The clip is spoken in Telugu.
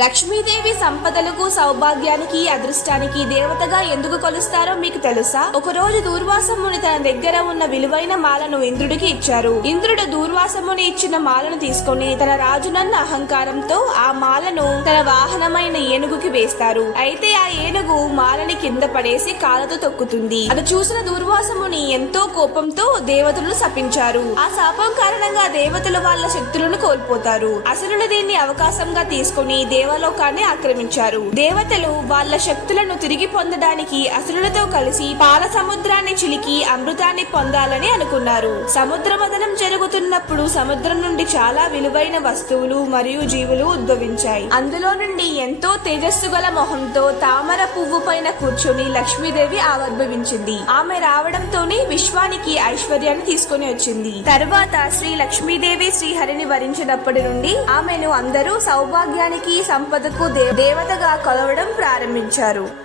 లక్ష్మీదేవి సంపదలకు సౌభాగ్యానికి అదృష్టానికి దేవతగా ఎందుకు కొలుస్తారో మీకు తెలుసా? ఒక రోజు దూర్వాసముని తన దగ్గర ఉన్న విలువైన మాలను ఇంద్రుడికి ఇచ్చారు. ఇంద్రుడు దూర్వాసముని ఇచ్చిన మాలను తీసుకొని తన రాజునన్న అహంకారంతో ఆ మాలను తన వాహనమైన ఏనుగుకి వేస్తారు. అయితే ఆ ఏనుగు మాలని కింద పడేసి కాళ్ళతో తొక్కుతుంది. అది చూసిన దూర్వాసముని ఎంతో కోపంతో దేవతలను శపించారు. ఆ శాపం కారణంగా దేవతలు వాళ్ళ శక్తులను కోల్పోతారు. అసలు దీన్ని అవకాశంగా తీసుకుని దేవలోకాన్ని ఆక్రమించారు. దేవతలు వాళ్ళ శక్తులను తిరిగి పొందడానికి అసురులతో కలిసి పాల సముద్రాన్ని చిలికి అమృతాన్ని పొందాలని అనుకున్నారు. సముద్ర మదనం జరుగుతున్నప్పుడు సముద్రం నుండి చాలా విలువైన వస్తువులు మరియు జీవులు ఉద్భవించాయి. అందులో నుండి ఎంతో తేజస్సు గల మొహంతో తామర పువ్వు పైన కూర్చొని లక్ష్మీదేవి ఆవిర్భవించింది. ఆమె రావడంతోనే విశ్వానికి ఐశ్వర్యాన్ని తీసుకొని వచ్చింది. తర్వాత శ్రీ లక్ష్మీదేవి శ్రీహరిని వరించినప్పటి నుండి ఆమెను అందరూ సౌభాగ్యానికి సంపదకు దే- దేవతగా కొలవడం ప్రారంభించారు.